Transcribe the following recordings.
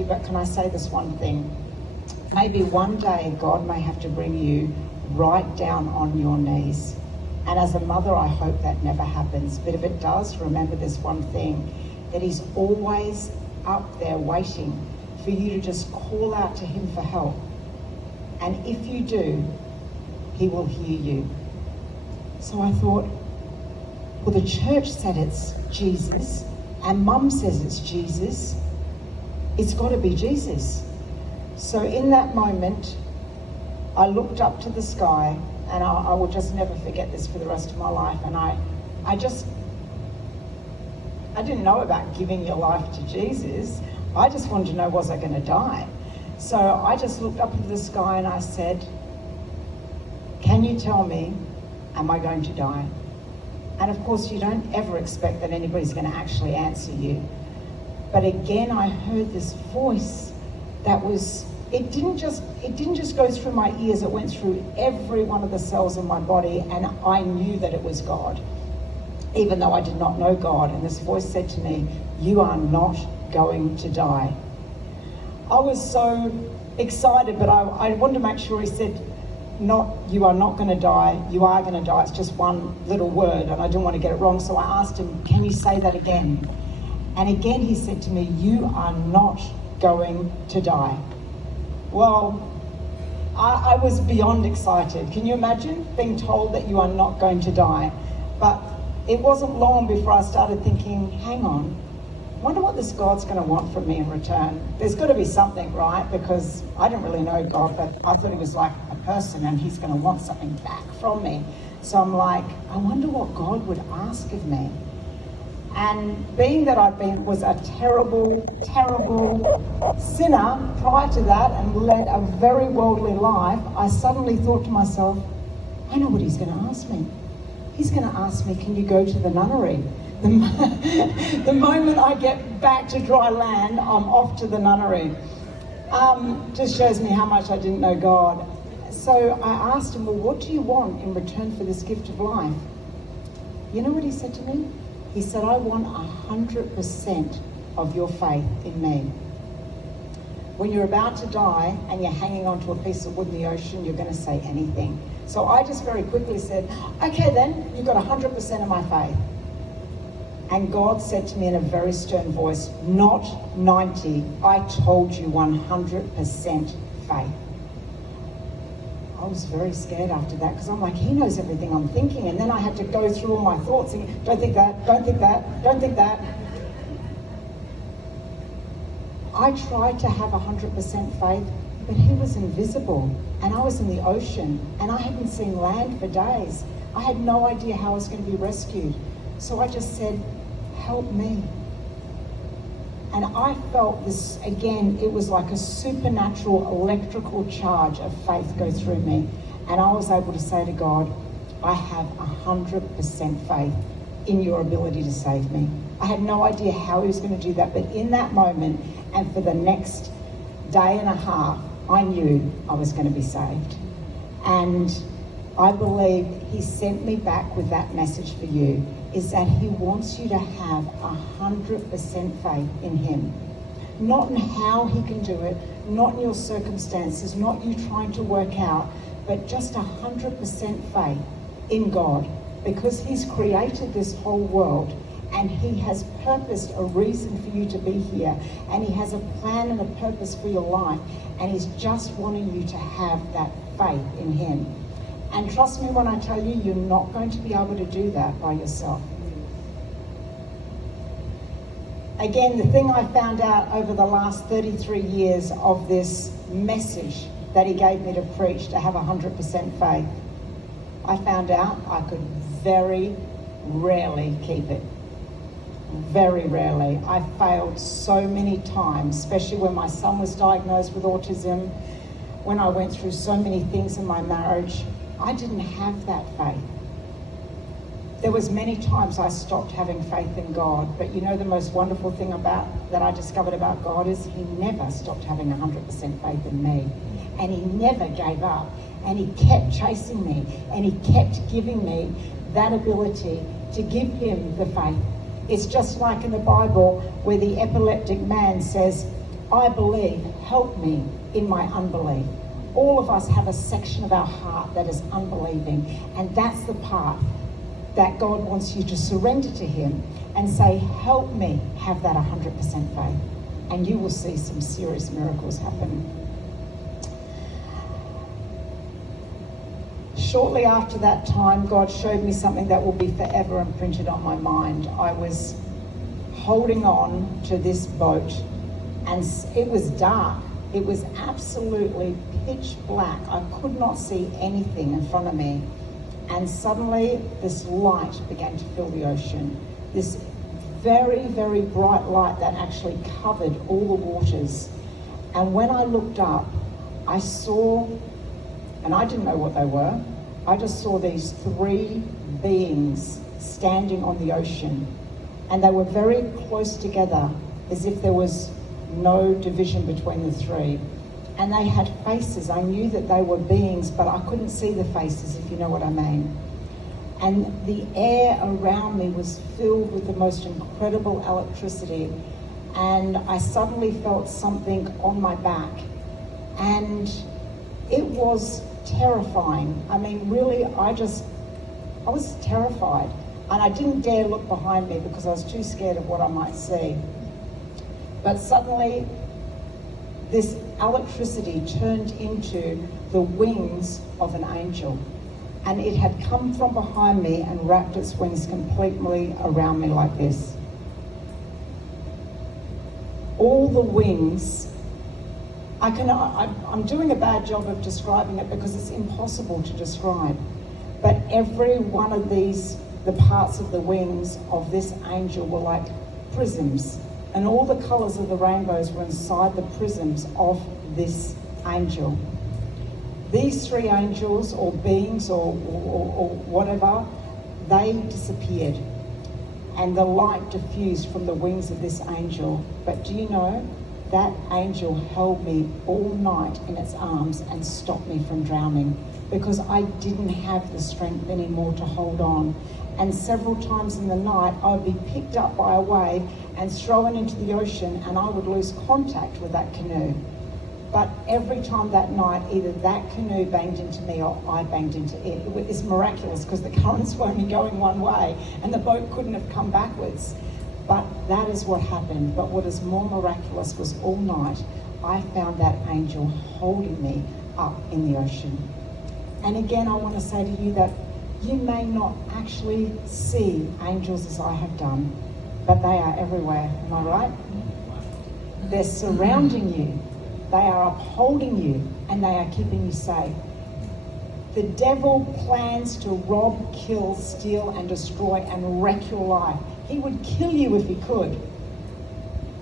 you, but can I say this one thing? Maybe one day God may have to bring you right down on your knees. And as a mother, I hope that never happens. But if it does, remember this one thing, that he's always up there waiting for you to just call out to him for help. And if you do, he will hear you. So I thought, well, the church said it's Jesus, and Mum says it's Jesus. It's got to be Jesus. So in that moment, I looked up to the sky, and I will just never forget this for the rest of my life. And I didn't know about giving your life to Jesus. I just wanted to know, was I going to die? So I just looked up into the sky and I said, can you tell me, am I going to die? And of course, you don't ever expect that anybody's going to actually answer you. But again, I heard this voice that was, it didn't just go through my ears, it went through every one of the cells in my body, and I knew that it was God, even though I did not know God. And this voice said to me, you are not going to die. I was so excited, but I wanted to make sure he said, not, you are not going to die, you are going to die. It's just one little word, and I didn't want to get it wrong. So I asked him, can you say that again? And again he said to me, you are not going to die. Well, I was beyond excited. Can you imagine being told that you are not going to die? But it wasn't long before I started thinking, hang on, I wonder what this God's going to want from me in return. There's got to be something, right? Because I didn't really know God, but I thought he was like a person and he's going to want something back from me. So I'm like, I wonder what God would ask of me. And being that was a terrible, terrible sinner prior to that and led a very worldly life, I suddenly thought to myself, I know what he's going to ask me. He's going to ask me, can you go to the nunnery? The moment I get back to dry land, I'm off to the nunnery. Just shows me how much I didn't know God. So I asked him, well, what do you want in return for this gift of life? You know what he said to me? He said, I want 100% of your faith in me. When you're about to die and you're hanging onto a piece of wood in the ocean, you're going to say anything. So I just very quickly said, okay then, you've got 100% of my faith. And God said to me in a very stern voice, not 90, I told you 100% faith. I was very scared after that because I'm like, he knows everything I'm thinking. And then I had to go through all my thoughts and don't think that, don't think that, don't think that. I tried to have 100% faith, but he was invisible and I was in the ocean and I hadn't seen land for days. I had no idea how I was going to be rescued. So I just said, help me. And I felt this, again, it was like a supernatural electrical charge of faith go through me. And I was able to say to God, I have 100% faith in your ability to save me. I had no idea how he was going to do that, but in that moment and for the next day and a half, I knew I was going to be saved. And I believe he sent me back with that message for you, is that he wants you to have 100% faith in him. Not in how he can do it, not in your circumstances, not you trying to work out, but just 100% faith in God, because he's created this whole world and he has purposed a reason for you to be here, and he has a plan and a purpose for your life, and he's just wanting you to have that faith in him. And trust me when I tell you, you're not going to be able to do that by yourself. Again, the thing I found out over the last 33 years of this message that he gave me to preach, to have 100% faith, I found out I could very rarely keep it. Very rarely. I failed so many times, especially when my son was diagnosed with autism, when I went through so many things in my marriage. I didn't have that faith. There was many times I stopped having faith in God, but you know the most wonderful thing that I discovered about God is he never stopped having 100% faith in me. And he never gave up. And he kept chasing me. And he kept giving me that ability to give him the faith. It's just like in the Bible where the epileptic man says, I believe, help me in my unbelief. All of us have a section of our heart that is unbelieving, and that's the part that God wants you to surrender to Him and say, help me have that 100% faith, and you will see some serious miracles happen. Shortly after that time, God showed me something that will be forever imprinted on my mind. I was holding on to this boat, and it was dark. It was absolutely pitch black. I could not see anything in front of me. And suddenly this light began to fill the ocean. This very, very bright light that actually covered all the waters. And when I looked up, I saw, and I didn't know what they were, I just saw these three beings standing on the ocean. And they were very close together, as if there was no division between the three. And they had faces. I knew that they were beings, but I couldn't see the faces, if you know what I mean. And the air around me was filled with the most incredible electricity. And I suddenly felt something on my back. And it was terrifying. I mean, really, I was terrified. And I didn't dare look behind me because I was too scared of what I might see. But suddenly, this electricity turned into the wings of an angel. And it had come from behind me and wrapped its wings completely around me like this. All the wings, I'm doing a bad job of describing it because it's impossible to describe. But every one of these, the parts of the wings of this angel were like prisms. And all the colours of the rainbows were inside the prisms of this angel. These three angels or beings or whatever, they disappeared. And the light diffused from the wings of this angel. But do you know, that angel held me all night in its arms and stopped me from drowning, because I didn't have the strength anymore to hold on. And several times in the night, I would be picked up by a wave and thrown into the ocean, and I would lose contact with that canoe. But every time that night, either that canoe banged into me or I banged into it. It's miraculous because the currents were only going one way and the boat couldn't have come backwards. But that is what happened. But what is more miraculous was all night, I found that angel holding me up in the ocean. And again, I want to say to you that you may not actually see angels as I have done, but they are everywhere. Am I right? They're surrounding you. They are upholding you, and they are keeping you safe. The devil plans to rob, kill, steal, and destroy and wreck your life. He would kill you if he could,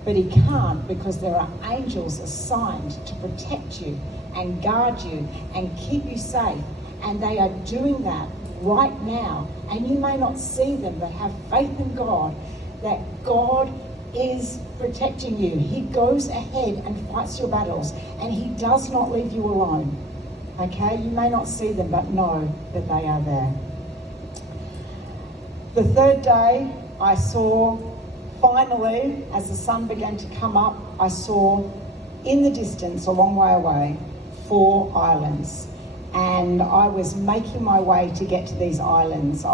but he can't, because there are angels assigned to protect you and guard you and keep you safe. And they are doing that right now. And you may not see them, but have faith in God that God is protecting you. He goes ahead and fights your battles, and he does not leave you alone. Okay? You may not see them, but know that they are there. The third day, I saw, finally, as the sun began to come up, I saw in the distance, a long way away, 4 islands. And I was making my way to get to these islands.